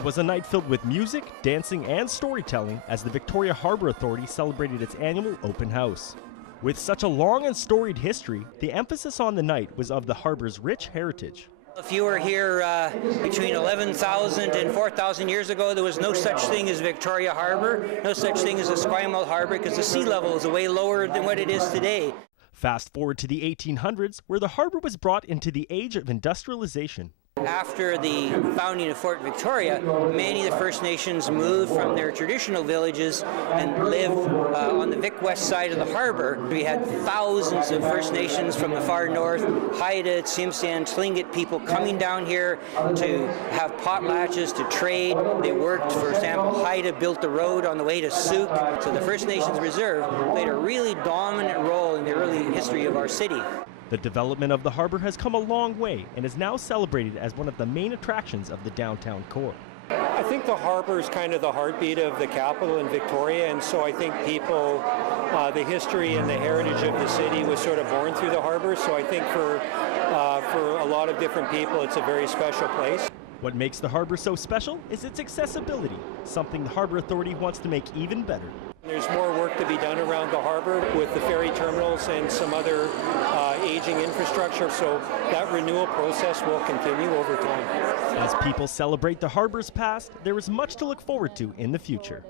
It was a night filled with music, dancing, and storytelling as the Victoria Harbour Authority celebrated its annual open house. With such a long and storied history, the emphasis on the night was of the harbour's rich heritage. If you were here between 11,000 and 4,000 years ago, there was no such thing as Victoria Harbour, no such thing as Esquimalt Harbour, because the sea level is way lower than what it is today. Fast forward to the 1800s, where the harbour was brought into the age of industrialization. After the founding of Fort Victoria, many of the First Nations moved from their traditional villages and lived on the Vic West side of the harbour. We had thousands of First Nations from the far north, Haida, Tsimshian, Tlingit people coming down here to have potlatches, to trade. They worked, for example, Haida built the road on the way to Souk. So the First Nations Reserve played a really dominant role in the early history of our city. The development of the harbour has come a long way and is now celebrated as one of the main attractions of the downtown core. I think the harbour is kind of the heartbeat of the capital in Victoria, and so I think people, the history and the heritage of the city was sort of born through the harbour, so I think for a lot of different people it's a very special place. What makes the harbour so special is its accessibility, something the Harbour Authority wants to make even better. There's more work to be done around the harbour with the ferry terminals and some other aging infrastructure, so that renewal process will continue over time. As people celebrate the harbour's past, there is much to look forward to in the future.